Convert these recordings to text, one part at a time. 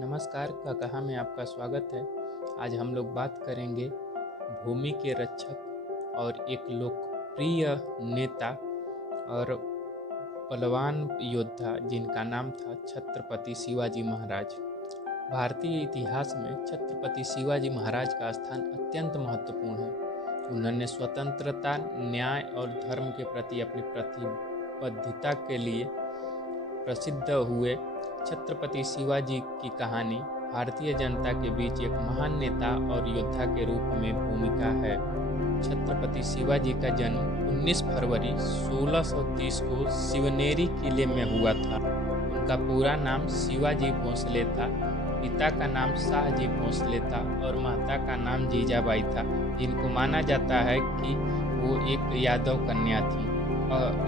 नमस्कार कहा में आपका स्वागत है। आज हम लोग बात करेंगे भूमि के रक्षक और एक लोकप्रिय नेता और बलवान योद्धा जिनका नाम था छत्रपति शिवाजी महाराज। भारतीय इतिहास में छत्रपति शिवाजी महाराज का स्थान अत्यंत महत्वपूर्ण है। उन्होंने स्वतंत्रता, न्याय और धर्म के प्रति अपनी प्रतिबद्धता के लिए प्रसिद्ध हुए। छत्रपति शिवाजी की कहानी भारतीय जनता के बीच एक महान नेता और योद्धा के रूप में भूमिका है। छत्रपति शिवाजी का जन्म 19 फरवरी 1630 को शिवनेरी किले में हुआ था। उनका पूरा नाम शिवाजी भोसले था। पिता का नाम शाहजी भोसले था और माता का नाम जीजाबाई था, जिनको माना जाता है कि वो एक यादव कन्या थी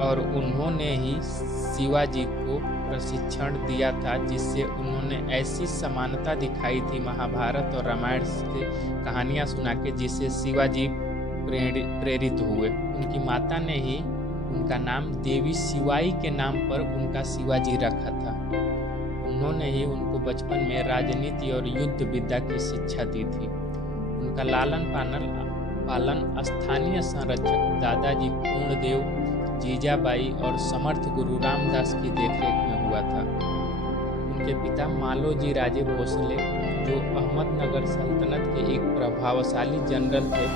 और उन्होंने ही शिवाजी को प्रशिक्षण दिया था, जिससे उन्होंने ऐसी समानता दिखाई थी महाभारत और रामायण से कहानियां सुना के, जिससे शिवाजी प्रेरित हुए। उनकी माता ने ही उनका नाम देवी शिवाई के नाम पर उनका शिवाजी रखा था। उन्होंने ही उनको बचपन में राजनीति और युद्ध विद्या की शिक्षा दी थी। उनका लालन पालन स्थानीय संरक्षक दादाजी पूर्णदेव, जीजाबाई और समर्थ गुरु रामदास की देखरेख में हुआ था। उनके पिता मालोजी राजे भोसले, जो अहमदनगर सल्तनत के एक प्रभावशाली जनरल थे,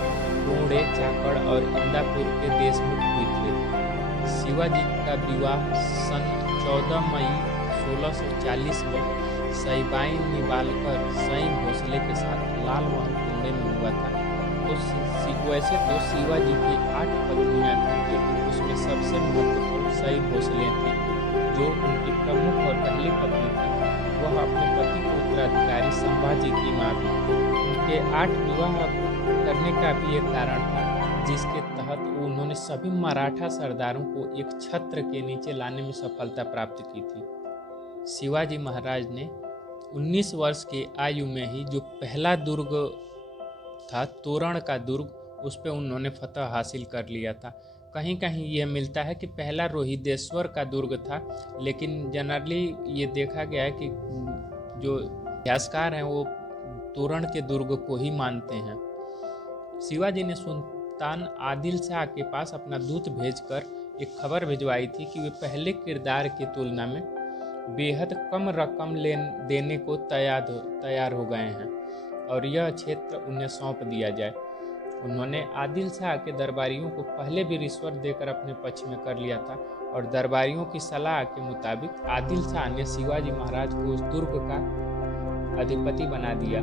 पुणे, चाकड़ और इंदापुर के देशमुख भी थे। शिवाजी का विवाह सन 14 मई 1640 में सईबाई निबालकर सई भोसले के साथ लालमोहन पुणे में हुआ था। वैसे तो शिवाजी की 8 पत्नियां थीं, लेकिन उसमें सबसे महत्वपूर्ण सई भोसले थी, जो उनकी प्रमुख और पहली पत्नी थी। वह अपने पति के उत्तराधिकारी संभाजी की मां थी। उनके 8 विवाह करने का भी एक कारण था, जिसके तहत उन्होंने सभी मराठा सरदारों को एक छत्र के नीचे लाने में सफलता प्राप्त की थी। शिवाजी महाराज ने 19 वर्ष की आयु में ही जो पहला दुर्ग था, तोरण का दुर्ग, उस पर उन्होंने फतह हासिल कर लिया था। कहीं कहीं यह मिलता है कि पहला रोहिदेश्वर का दुर्ग था, लेकिन जनरली ये देखा गया है कि जो इतिहासकार हैं वो तोरण के दुर्ग को ही मानते हैं। शिवाजी ने सुल्तान आदिल शाह के पास अपना दूत भेजकर एक खबर भिजवाई थी कि वे पहले किरदार की तुलना में बेहद कम रकम देने को तैयार हो गए हैं और यह क्षेत्र उन्हें सौंप दिया जाए। उन्होंने आदिल शाह के दरबारियों को पहले भी रिश्वत देकर अपने पक्ष में कर लिया था और दरबारियों की सलाह के मुताबिक आदिल शाह ने शिवाजी महाराज को उस दुर्ग का अधिपति बना दिया।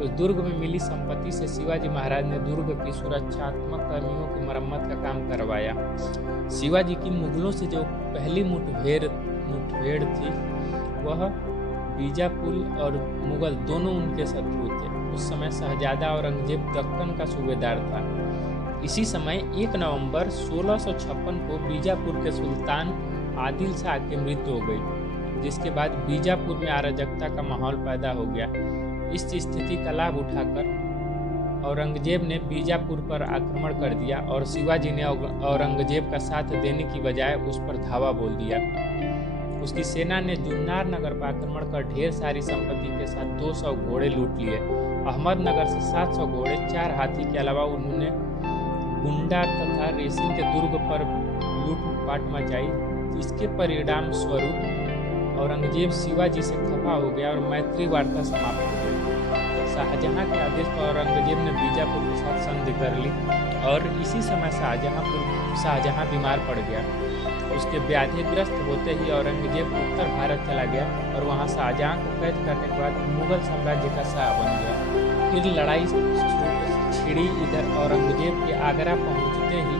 उस दुर्ग में मिली संपत्ति से शिवाजी महाराज ने दुर्ग की सुरक्षात्मक कर्मियों की मरम्मत का काम करवाया। शिवाजी की मुगलों से जो पहली मुठभेड़ थी, वह बीजापुर और मुगल दोनों उनके शत्रु थे। उस समय शहजादा औरंगजेब दक्कन का सूबेदार था। इसी समय 1 नवंबर 1656 को बीजापुर के सुल्तान आदिल शाह की मृत्यु हो गई, जिसके बाद बीजापुर में अराजकता का माहौल पैदा हो गया। इस स्थिति का लाभ उठाकर औरंगजेब ने बीजापुर पर आक्रमण कर दिया और शिवाजी ने औरंगजेब का साथ देने की बजाय उस पर धावा बोल दिया। उसकी सेना ने जुन्नार नगर पर आक्रमण कर ढेर सारी संपत्ति के साथ 200 घोड़े लूट लिए। अहमदनगर से 700 घोड़े, 4 हाथी के अलावा उन्होंने गुंडा तथा रेसिंग के दुर्ग पर लूटपाट मचाई। इसके परिणाम स्वरूप औरंगजेब शिवाजी से खफा हो गया और मैत्री वार्ता समाप्त हो गई। शाहजहां के आदेश पर औरंगजेब ने बीजापुर के साथ संधि कर ली और इसी समय शाहजहां बीमार पड़ गया। उसके व्याधिग्रस्त होते ही औरंगजेब उत्तर भारत चला गया और वहां शाहजहां को कैद करने के बाद मुगल साम्राज्य का शाह बन गया। फिर लड़ाई छिड़ी। इधर औरंगजेब के आगरा पहुंचते ही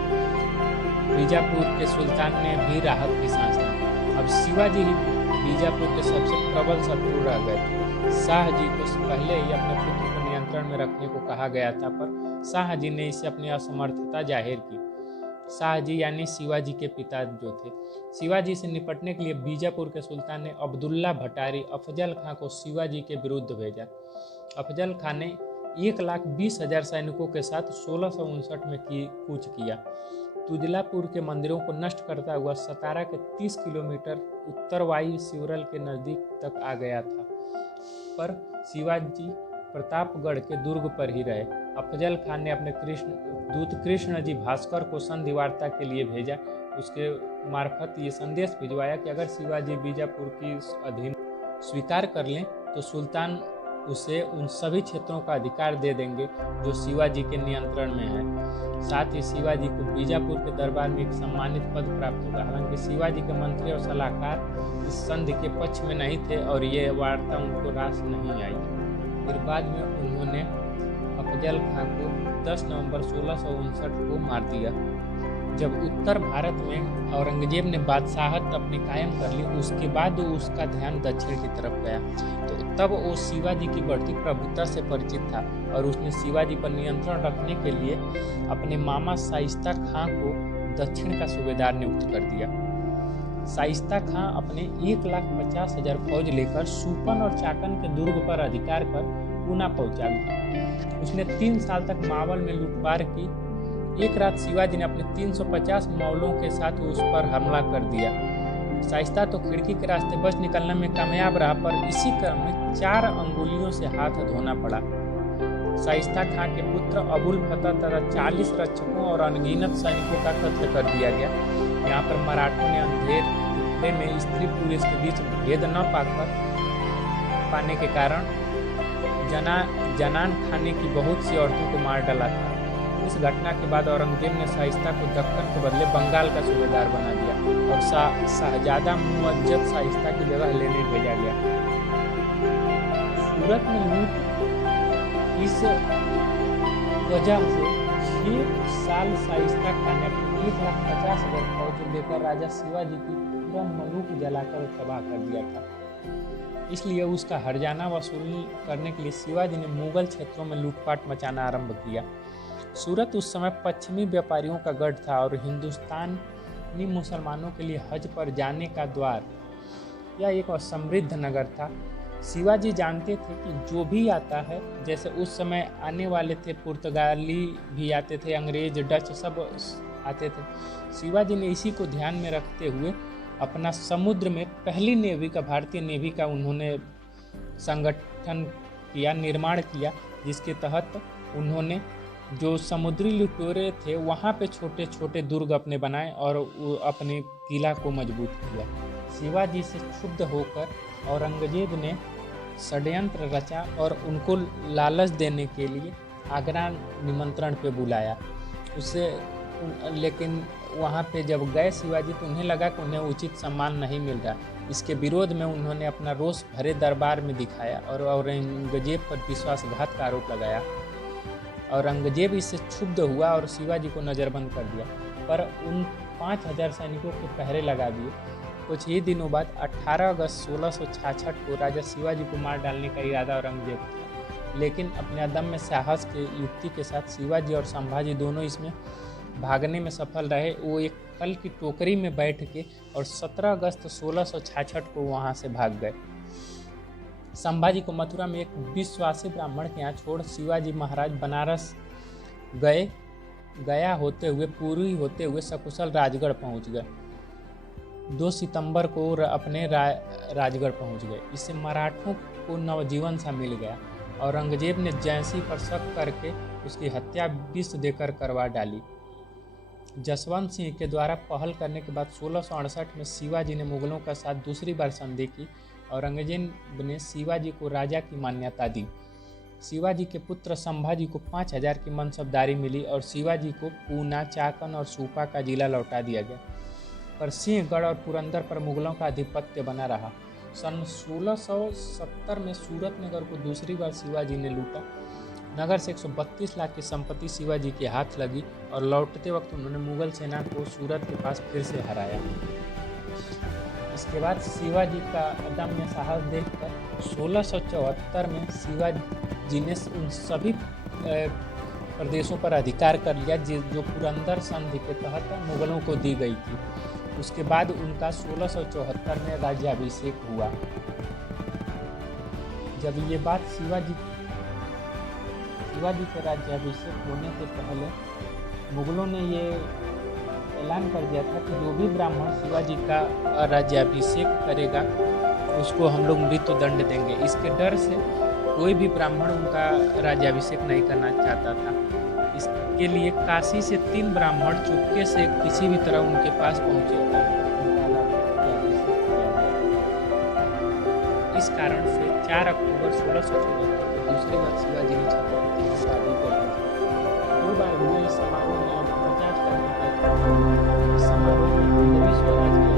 बीजापुर के सुल्तान ने भी राहत की सांस ली। अब शिवाजी ही बीजापुर के सबसे प्रबल शत्रु रह गए। शाह जी को पहले ही अपने पुत्र को नियंत्रण में रखने को कहा गया था, पर शाह जी ने इससे अपनी असमर्थता जाहिर की। शाह जी यानी शिवाजी के पिता जो थे, शिवाजी से निपटने के लिए बीजापुर के सुल्तान ने अब्दुल्ला भटारी अफजल खां को शिवाजी के विरुद्ध भेजा। अफजल खां ने 1,20,000 सैनिकों के साथ 1659 में कूच किया। तुजलापुर के मंदिरों को नष्ट करता हुआ सतारा के 30 किलोमीटर उत्तर वाई शिवरल के नज़दीक तक आ गया था। पर शिवाजी प्रतापगढ़ के दुर्ग पर ही रहे। अफजल खान ने अपने दूत कृष्ण जी भास्कर को संधि वार्ता के लिए भेजा। उसके मार्फत ये संदेश भिजवाया कि अगर शिवाजी बीजापुर की अधीन स्वीकार कर लें तो सुल्तान उसे उन सभी क्षेत्रों का अधिकार दे देंगे जो शिवाजी के नियंत्रण में है। साथ ही शिवाजी को बीजापुर के दरबार में एक सम्मानित पद प्राप्त होगा। हालांकि शिवाजी के मंत्री और सलाहकार इस संधि के पक्ष में नहीं थे और ये वार्ता उनको रास नहीं आई। फिर बाद में उन्होंने अफजल खां को 10 नवंबर 1659 को मार दिया। जब उत्तर भारत में औरंगजेब ने बादशाहत अपनी कायम कर ली, उसके बाद उसका ध्यान दक्षिण की तरफ गया। तो तब वो शिवाजी की बढ़ती प्रभुता से परिचित था और उसने शिवाजी पर नियंत्रण रखने के लिए अपने मामा शाइस्ता खां को दक्षिण का सूबेदार नियुक्त कर दिया। शाइस्ता खां अपने 1,50,000 फौज लेकर सुपन और चाकन के दुर्ग पर अधिकार कर पूना पहुंचा। उसने 3 साल तक मावल में लूटपाट की। एक रात शिवाजी ने अपने 350 मौलों के साथ उस पर हमला कर दिया। शाइस्ता तो खिड़की के रास्ते बच निकलने में कामयाब रहा, पर इसी क्रम में 4 अंगुलियों से हाथ धोना पड़ा। शाइस्ता खां के पुत्र अबुल फतह तथा 40 रक्षकों और अनगिनत सैनिकों का कत्ल कर दिया गया। यहाँ पर मराठों ने अंधेरे में स्त्री पुरुष के बीच भेद न पाने के कारण जनान खाने की बहुत सी औरतों को मार डाला था। इस घटना के बाद औरंगजेब ने शाइस्ता को दक्कन के बदले बंगाल का सूबेदार बना दिया और शाहजादा मुअज्जज शाइस्ता की जगह लेने भेजा गया। सूरत में लूट इस वजह से 6 साल शाइस्ता खान ने अपनी 1,50,000 फौज लेकर राजा शिवाजी की पूरा मुल्क जलाकर तबाह कर दिया था। इसलिए उसका हर्जाना वसूल करने के लिए शिवाजी ने मुगल क्षेत्रों में लूटपाट मचाना आरंभ किया। सूरत उस समय पश्चिमी व्यापारियों का गढ़ था और हिंदुस्तानी मुसलमानों के लिए हज पर जाने का द्वार। यह एक समृद्ध नगर था। शिवाजी जानते थे कि जो भी आता है, जैसे उस समय आने वाले थे पुर्तगाली भी आते थे, अंग्रेज, डच सब आते थे। शिवाजी ने इसी को ध्यान में रखते हुए अपना समुद्र में पहली नेवी का, भारतीय नेवी का उन्होंने संगठन किया, निर्माण किया, जिसके तहत उन्होंने जो समुद्री लुटेरे थे वहाँ पे छोटे छोटे दुर्ग अपने बनाए और अपने किला को मजबूत किया। शिवाजी से क्षुब्ध होकर औरंगजेब ने षड्यंत्र रचा और उनको लालच देने के लिए आगरा निमंत्रण पे बुलाया उसे। लेकिन वहाँ पे जब गए शिवाजी तो उन्हें लगा कि उन्हें उचित सम्मान नहीं मिल रहा। इसके विरोध में उन्होंने अपना रोष भरे दरबार में दिखाया और औरंगजेब पर विश्वासघात का आरोप लगाया। औरंगजेब इससे क्षुब्ध हुआ और शिवाजी को नज़रबंद कर दिया, पर उन 5,000 सैनिकों के पहरे लगा दिए। कुछ ही दिनों बाद 18 अगस्त 1666 को राजा शिवाजी को मार डालने का इरादा औरंगजेब था, लेकिन अपने अदम्य साहस के युक्ति के साथ शिवाजी और संभाजी दोनों इसमें भागने में सफल रहे। वो एक फल की टोकरी में बैठ के और 17 अगस्त 1666 को वहाँ से भाग गए। संभाजी को मथुरा में एक विश्वासी ब्राह्मण के यहाँ छोड़ शिवाजी महाराज बनारस गया होते हुए पूरी होते हुए सकुशल राजगढ़ पहुँच गए। 2 सितंबर को अपने राजगढ़ पहुँच गए। इससे मराठों को नवजीवन सा मिल गया। औरंगजेब ने जयसिंह पर शक करके उसकी हत्या विष देकर करवा डाली। जसवंत सिंह के द्वारा पहल करने के बाद 1668 में शिवाजी ने मुगलों का साथ दूसरी बार संधि की। औरंगजेब ने शिवाजी को राजा की मान्यता दी। शिवाजी के पुत्र संभाजी को 5,000 की मनसबदारी मिली और शिवाजी को पूना, चाकन और सूपा का जिला लौटा दिया गया, पर सिंहगढ़ और पुरंदर पर मुगलों का आधिपत्य बना रहा। सन 1670 में सूरत नगर को दूसरी बार शिवाजी ने लूटा। नगर से 132 लाख की संपत्ति शिवाजी के हाथ लगी और लौटते वक्त उन्होंने मुगल सेना को सूरत के पास फिर से हराया। इसके बाद शिवाजी का अदम्य साहस देखकर 1674 में शिवाजी ने उन सभी प्रदेशों पर अधिकार कर लिया जो पुरंदर संधि के तहत मुगलों को दी गई थी। उसके बाद उनका 1674 में राज्याभिषेक हुआ। जब ये बात शिवाजी के राज्याभिषेक होने के पहले मुगलों ने ये ऐलान कर दिया था कि जो भी ब्राह्मण शिवाजी का राज्याभिषेक करेगा उसको हम लोग मृत्यु दंड देंगे। इसके डर से कोई भी ब्राह्मण उनका राज्याभिषेक नहीं करना चाहता था। इसके लिए काशी से 3 ब्राह्मण चुपके से किसी भी तरह उनके पास पहुंचे और उनका राज्याभिषेक किया गया। इस कारण से 4 अक्टूबर 1674 को दूसरी बार शिवाजी ने छत्रपति की शादी कर दी। 2 बार हुए इस समारोह में 50 करने तक इस समारोह में हिंदवी स्वराज की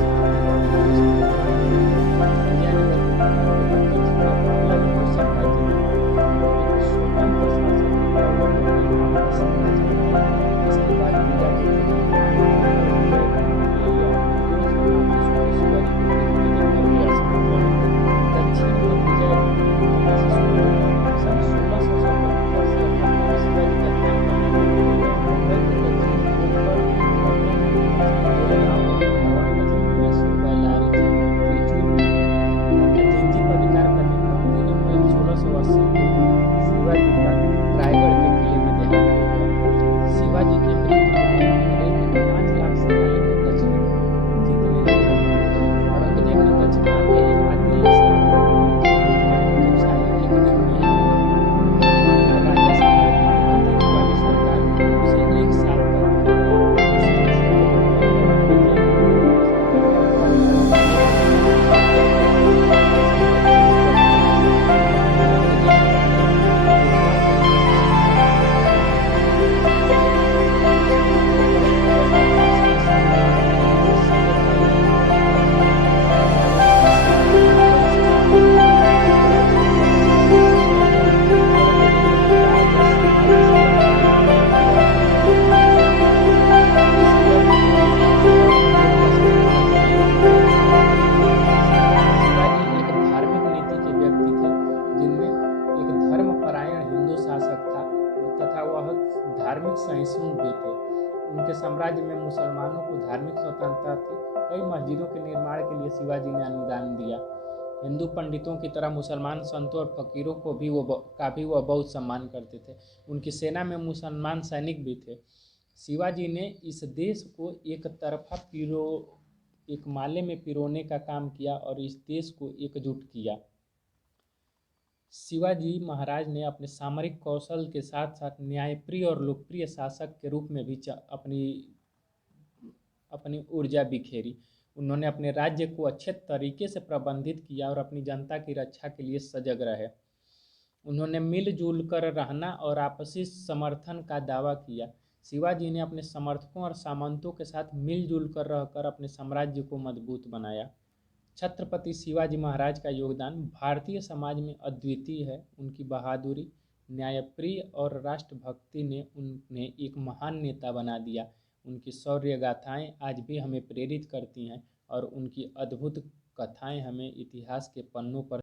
धार्मिक सहिष्णु भी थे। उनके साम्राज्य में मुसलमानों को धार्मिक स्वतंत्रता थी। कई मस्जिदों के निर्माण के लिए शिवाजी ने अनुदान दिया। हिंदू पंडितों की तरह मुसलमान संतों और फकीरों को भी वह बहुत सम्मान करते थे। उनकी सेना में मुसलमान सैनिक भी थे। शिवाजी ने इस देश को एक माले में पिरोने का काम किया और इस देश को एकजुट किया। शिवाजी महाराज ने अपने सामरिक कौशल के साथ साथ न्यायप्रिय और लोकप्रिय शासक के रूप में भी अपनी ऊर्जा बिखेरी। उन्होंने अपने राज्य को अच्छे तरीके से प्रबंधित किया और अपनी जनता की रक्षा के लिए सजग रहे। उन्होंने मिलजुल कर रहना और आपसी समर्थन का दावा किया। शिवाजी ने अपने समर्थकों और सामंतों के साथ मिलजुल कर रहकर अपने साम्राज्य को मजबूत बनाया। छत्रपति शिवाजी महाराज का योगदान भारतीय समाज में अद्वितीय है। उनकी बहादुरी, न्यायप्रिय और राष्ट्रभक्ति ने उन्हें एक महान नेता बना दिया। उनकी शौर्य गाथाएं आज भी हमें प्रेरित करती हैं और उनकी अद्भुत कथाएं हमें इतिहास के पन्नों पर